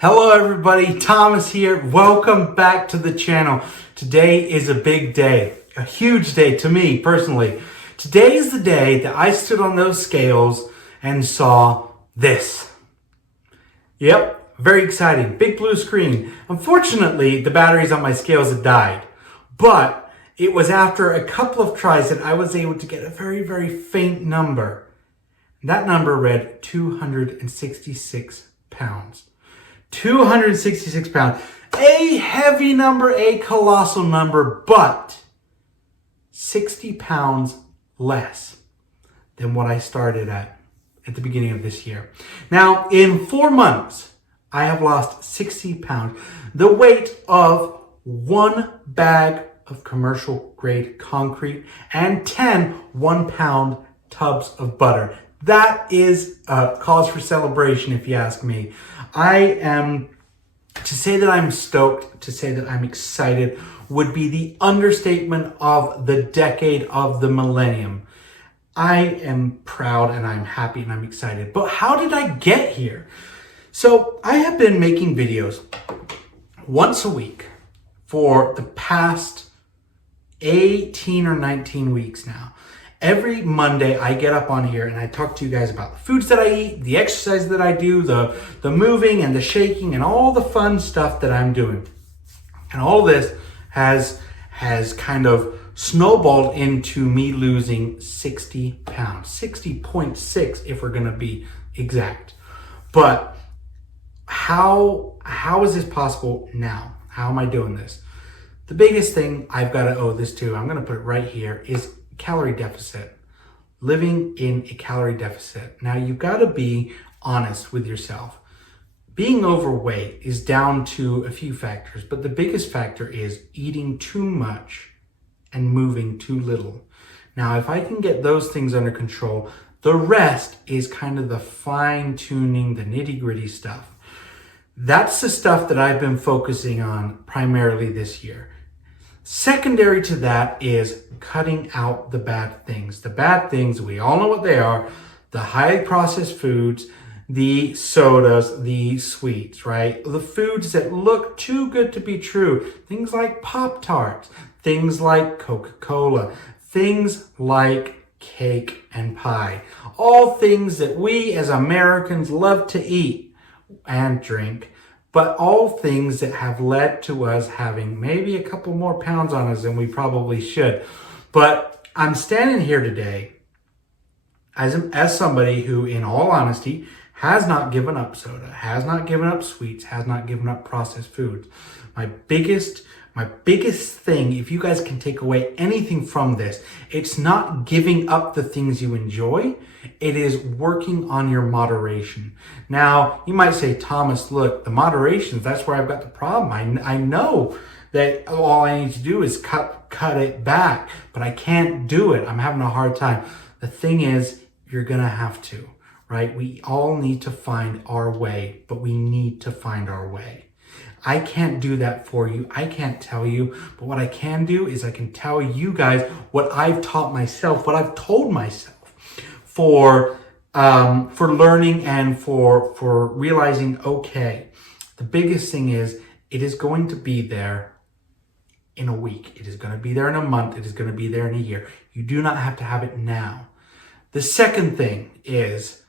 Hello everybody, Thomas here. Welcome back to the channel. Today is a big day, a huge day to me personally. Today is the day that I stood on those scales and saw this. Yep, very exciting, big blue screen. Unfortunately, the batteries on my scales had died, but it was after a couple of tries that I was able to get a very, very faint number. That number read 266 pounds. 266 pounds. A heavy number, a colossal number, but 60 pounds less than what I started at the beginning of this year. Now, in 4 months, I have lost 60 pounds. The weight of one bag of commercial grade concrete and 10 1-pound tubs of butter. That is a cause for celebration, if you ask me. To say that I'm stoked, to say that I'm excited, would be the understatement of the decade of the millennium. I am proud and I'm happy and I'm excited. But how did I get here? So I have been making videos once a week for the past 18 or 19 weeks now. Every Monday, I get up on here and I talk to you guys about the foods that I eat, the exercise that I do, the moving and the shaking and all the fun stuff that I'm doing. And all this has kind of snowballed into me losing 60 pounds, 60.6 if we're going to be exact. But how is this possible now? How am I doing this? The biggest thing I've got to owe this to, I'm going to put it right here, is calorie deficit. Living in a calorie deficit. Now you've got to be honest with yourself. Being overweight is down to a few factors, but the biggest factor is eating too much and moving too little. Now, if I can get those things under control, the rest is kind of the fine tuning, the nitty gritty stuff. That's the stuff that I've been focusing on primarily this year. Secondary to that is cutting out the bad things. The bad things, we all know what they are. The highly processed foods, the sodas, the sweets, right? The foods that look too good to be true. Things like Pop-Tarts, things like Coca-Cola, things like cake and pie. All things that we as Americans love to eat and drink. But all things that have led to us having maybe a couple more pounds on us than we probably should. But I'm standing here today as somebody who, in all honesty, has not given up soda, has not given up sweets, has not given up processed foods. My biggest thing, if you guys can take away anything from this, it's not giving up the things you enjoy. It is working on your moderation. Now, you might say, Thomas, look, the moderation, that's where I've got the problem. I know that all I need to do is cut it back, but I can't do it. I'm having a hard time. The thing is, you're going to have to, right? We all need to find our way, but we need to find our way. I can't do that for you. I can't tell you, but what I can do is I can tell you guys what I've taught myself, what I've told myself for learning and for realizing, okay, the biggest thing is it is going to be there in a week. It is going to be there in a month. It is going to be there in a year. You do not have to have it now. The second thing is,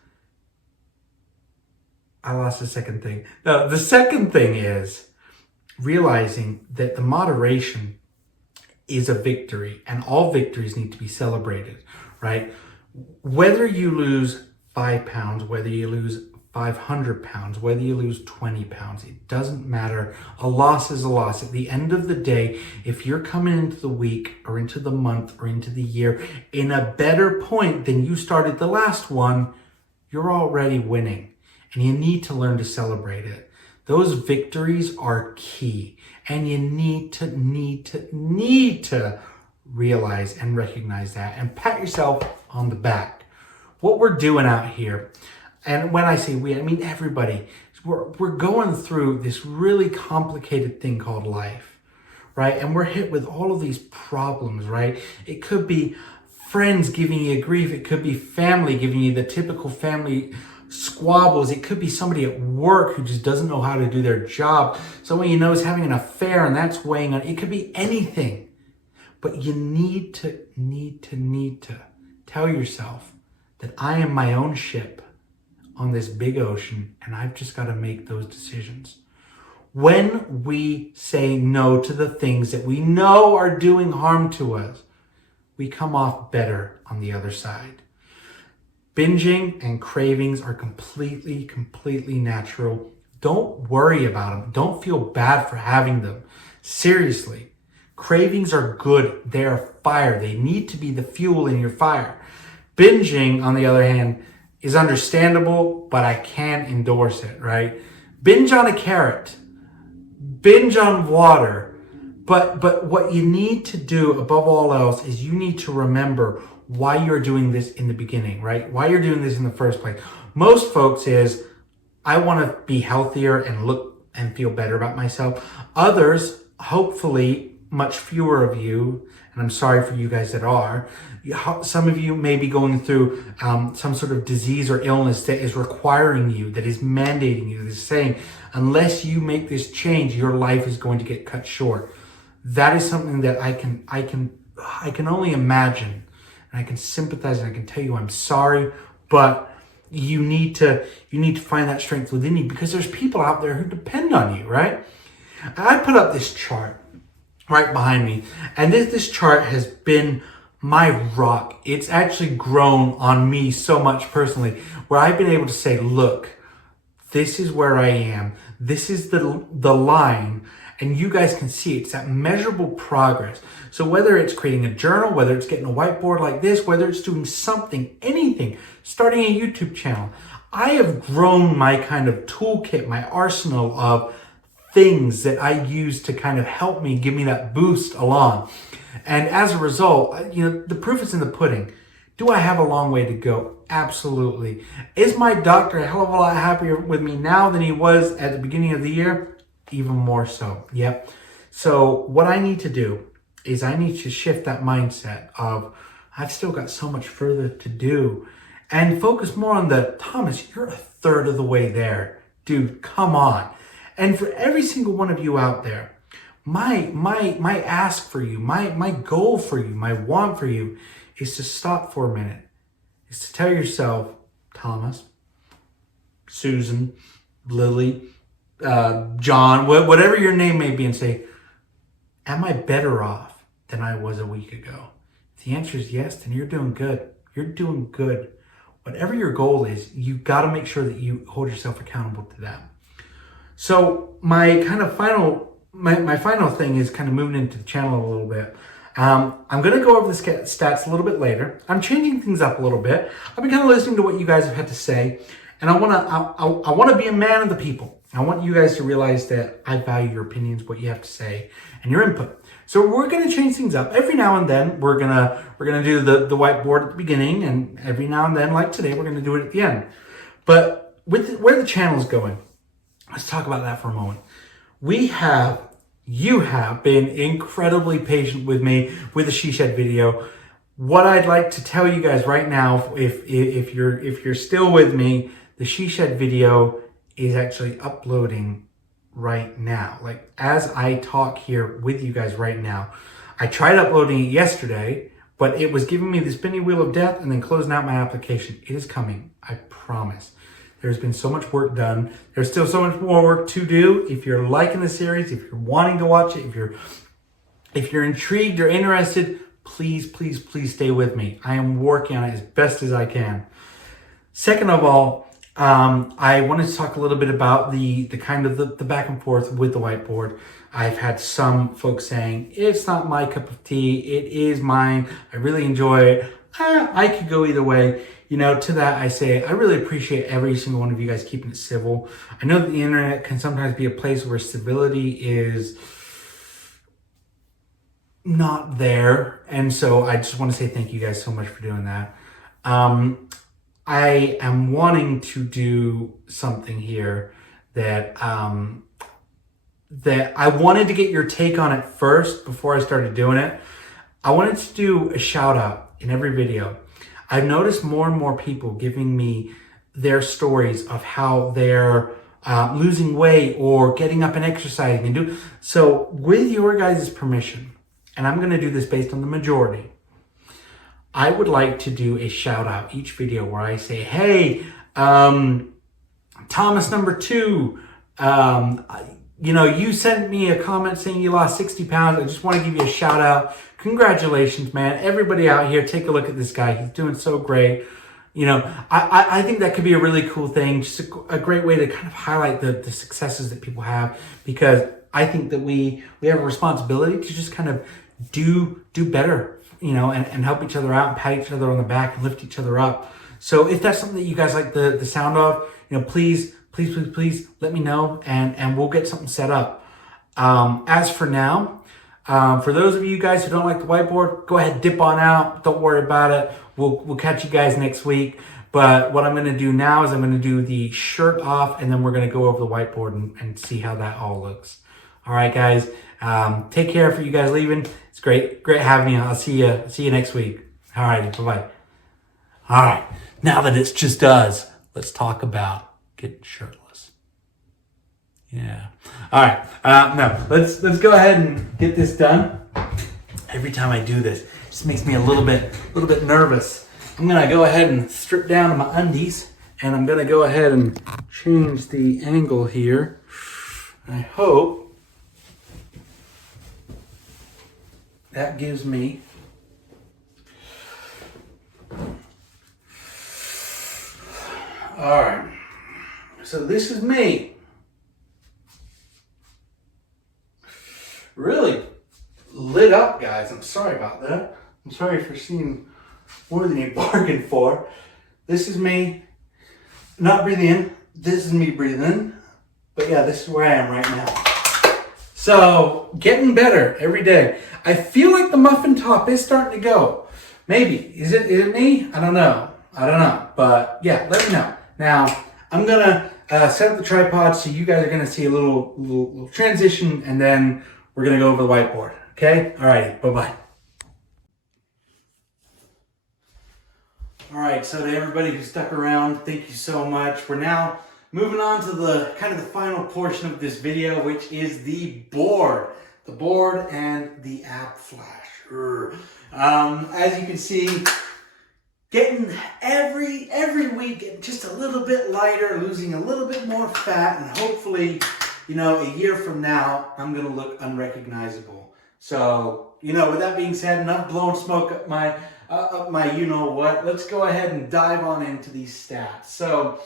I lost the second thing. No, the second thing is realizing that the moderation is a victory and all victories need to be celebrated, right? Whether you lose 5 pounds, whether you lose 500 pounds, whether you lose 20 pounds, it doesn't matter. A loss is a loss. At the end of the day, if you're coming into the week or into the month or into the year in a better point than you started the last one, you're already winning. And you need to learn to celebrate it. Those victories are key. And you need to realize and recognize that and pat yourself on the back. What we're doing out here, and when I say we, I mean everybody, we're going through this really complicated thing called life, right? And we're hit with all of these problems, right? It could be friends giving you grief. It could be family giving you the typical family squabbles. It could be somebody at work who just doesn't know how to do their job. Someone you know is having an affair and that's weighing on. It could be anything. But you need to tell yourself that I am my own ship on this big ocean, and I've just got to make those decisions. When we say no to the things that we know are doing harm to us, we come off better on the other side. Binging and cravings are completely natural. Don't worry about them. Don't feel bad for having them. Seriously, cravings are good. They are fire. They need to be the fuel in your fire. Binging, on the other hand, is understandable, but I can't endorse it, right? Binge on a carrot. Binge on water. But what you need to do above all else is you need to remember why you're doing this in the beginning, right? Why you're doing this in the first place. Most folks is, I want to be healthier and look and feel better about myself. Others, hopefully, much fewer of you, and I'm sorry for you guys that are, some of you may be going through some sort of disease or illness that is requiring you, that is mandating you, that is saying, unless you make this change, your life is going to get cut short. That is something that I can only imagine, and I can sympathize, and I can tell you I'm sorry, but you need to find that strength within you, because there's people out there who depend on you, right? I put up this chart right behind me, and this chart has been my rock. It's actually grown on me so much personally, where I've been able to say, look, this is where I am. This is the line. And you guys can see it's that measurable progress. So whether it's creating a journal, whether it's getting a whiteboard like this, whether it's doing something, anything, starting a YouTube channel, I have grown my kind of toolkit, my arsenal of things that I use to kind of help me, give me that boost along. And as a result, the proof is in the pudding. Do I have a long way to go? Absolutely. Is my doctor a hell of a lot happier with me now than he was at the beginning of the year? Even more so. Yep. So what I need to do is I need to shift that mindset of I've still got so much further to do, and focus more on the, Thomas, you're a third of the way there. Dude, come on. And for every single one of you out there, my ask for you, my goal for you, my want for you is to stop for a minute. Is to tell yourself, Thomas, Susan, Lily, John, whatever your name may be, and say, am I better off than I was a week ago? If the answer is yes, then you're doing good. You're doing good. Whatever your goal is, you got to make sure that you hold yourself accountable to that. So my final thing is kind of moving into the channel a little bit. I'm going to go over the stats a little bit later. I'm changing things up a little bit. I've been kind of listening to what you guys have had to say, and I want to be a man of the people. I want you guys to realize that I value your opinions, what you have to say, and your input. So we're going to change things up. Every now and then, we're gonna do the whiteboard at the beginning, and every now and then, like today, we're going to do it at the end. But with where the channel is going, let's talk about that for a moment. You have been incredibly patient with me with the She Shed video. What I'd like to tell you guys right now, if you're still with me, the She Shed video is actually uploading right now. Like, as I talk here with you guys right now. I tried uploading it yesterday, but it was giving me the spinning wheel of death and then closing out my application. It is coming, I promise. There's been so much work done. There's still so much more work to do. If you're liking the series, if you're wanting to watch it, if you're intrigued or interested, please stay with me. I am working on it as best as I can. Second of all, I wanted to talk a little bit about the kind of the back and forth with the whiteboard. I've had some folks saying, it's not my cup of tea, it is mine, I really enjoy it. I could go either way. To that I say, I really appreciate every single one of you guys keeping it civil. I know that the internet can sometimes be a place where civility is not there. And so I just want to say thank you guys so much for doing that. I am wanting to do something here that I wanted to get your take on it first before I started doing it. I wanted to do a shout out in every video. I've noticed more and more people giving me their stories of how they're losing weight or getting up and exercising and do so with your guys' permission. And I'm going to do this based on the majority. I would like to do a shout out each video where I say, hey, Thomas number 2, you sent me a comment saying you lost 60 pounds. I just want to give you a shout out. Congratulations, man. Everybody out here, take a look at this guy. He's doing so great. I think that could be a really cool thing. Just a great way to kind of highlight the successes that people have, because I think that we have a responsibility to just kind of do better, and help each other out and pat each other on the back and lift each other up. So if that's something that you guys like the sound of, please let me know and we'll get something set up. As for now, for those of you guys who don't like the whiteboard, go ahead, dip on out. Don't worry about it. We'll catch you guys next week. But what I'm going to do now is I'm going to do the shirt off, and then we're going to go over the whiteboard and see how that all looks. All right, guys. Take care for you guys leaving. It's great having you. I'll see you next week. All right, bye-bye. All right, now that it's just us, let's talk about getting shirtless. Yeah. All right. No, let's go ahead and get this done. Every time I do this, it just makes me a little bit nervous. I'm gonna go ahead and strip down to my undies, and I'm gonna go ahead and change the angle here. I hope that gives me all right. So this is me. Really lit up, guys. I'm sorry about that. I'm sorry for seeing more than you bargained for. This is me not breathing in. This is me breathing in. But yeah, this is where I am right now. So getting better every day. I feel like the muffin top is starting to go. Maybe. Is it me? I don't know. But yeah, let me know. Now, I'm going to set up the tripod, so you guys are going to see a little transition, and then we're going to go over the whiteboard. Okay? All right. Bye-bye. All right. So to everybody who stuck around, thank you so much. We're now moving on to the kind of the final portion of this video, which is the board. The board and the ab flash. As you can see, getting every week getting just a little bit lighter, losing a little bit more fat, and hopefully, a year from now, I'm gonna look unrecognizable. So, with that being said, enough blowing smoke up my you-know-what. Let's go ahead and dive on into these stats. So,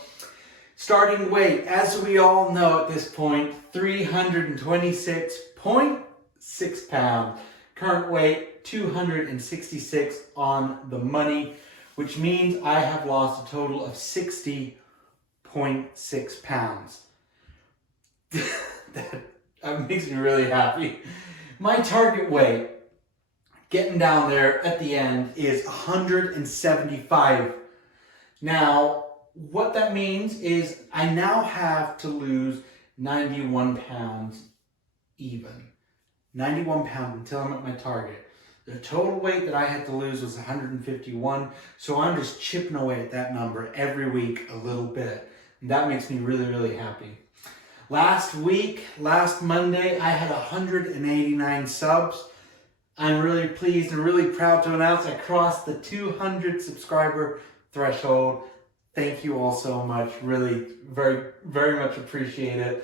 starting weight, as we all know at this point, 326.6 pounds. Current weight, 266 on the money, which means I have lost a total of 60.6 pounds. That makes me really happy. My target weight, getting down there at the end, is 175. Now, what that means is I now have to lose 91 pounds even. 91 pounds until I'm at my target. The total weight that I had to lose was 151, so I'm just chipping away at that number every week a little bit. And that makes me really, really happy. Last Monday, I had 189 subs. I'm really pleased and really proud to announce I crossed the 200 subscriber threshold. Thank you all so much. Really, very, very much appreciate it.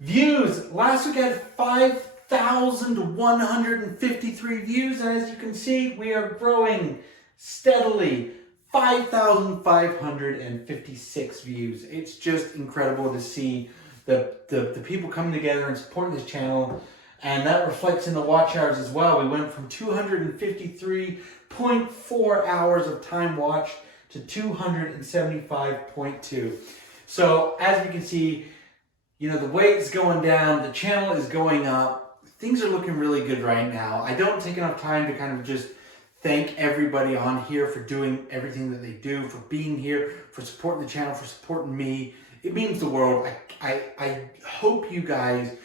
Views. Last week I had 5,153 views, and as you can see, we are growing steadily. 5,556 views. It's just incredible to see the people coming together and supporting this channel, and that reflects in the watch hours as well. We went from 253.4 hours of time watched to 275.2. So as you can see, the weight's going down, the channel is going up. Things are looking really good right now. I don't take enough time to kind of just thank everybody on here for doing everything that they do, for being here, for supporting the channel, for supporting me. It means the world. I hope you guys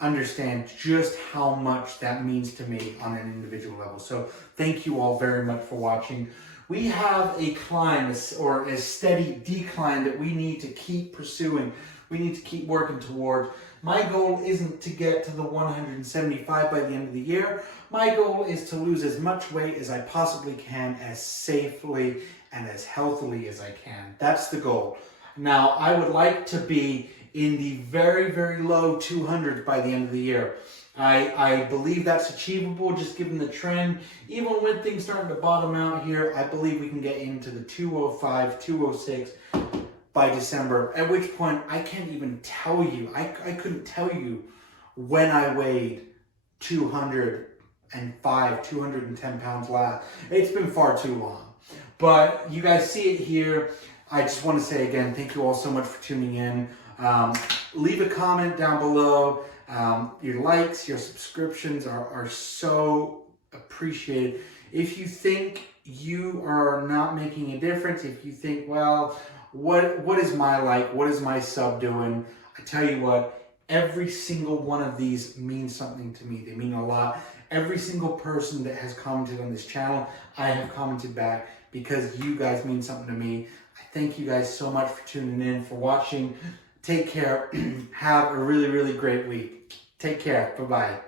understand just how much that means to me on an individual level. So thank you all very much for watching. We have a climb or a steady decline that we need to keep pursuing. We need to keep working towards. My goal isn't to get to the 175 by the end of the year. My goal is to lose as much weight as I possibly can, as safely and as healthily as I can. That's the goal. Now, I would like to be in the very, very low 200s by the end of the year. I believe that's achievable just given the trend. Even with things starting to bottom out here, I believe we can get into the 205, 206 by December, at which point I can't even tell you. I couldn't tell you when I weighed 205, 210 pounds last. It's been far too long. But you guys see it here. I just want to say again, thank you all so much for tuning in. Leave a comment down below. Your likes, your subscriptions are so appreciated. If you think you are not making a difference, if you think, well, what is my like? What is my sub doing? I tell you what, every single one of these means something to me. They mean a lot. Every single person that has commented on this channel, I have commented back because you guys mean something to me. I thank you guys so much for tuning in, for watching. Take care. Have a really, really great week. Take care. Bye-bye.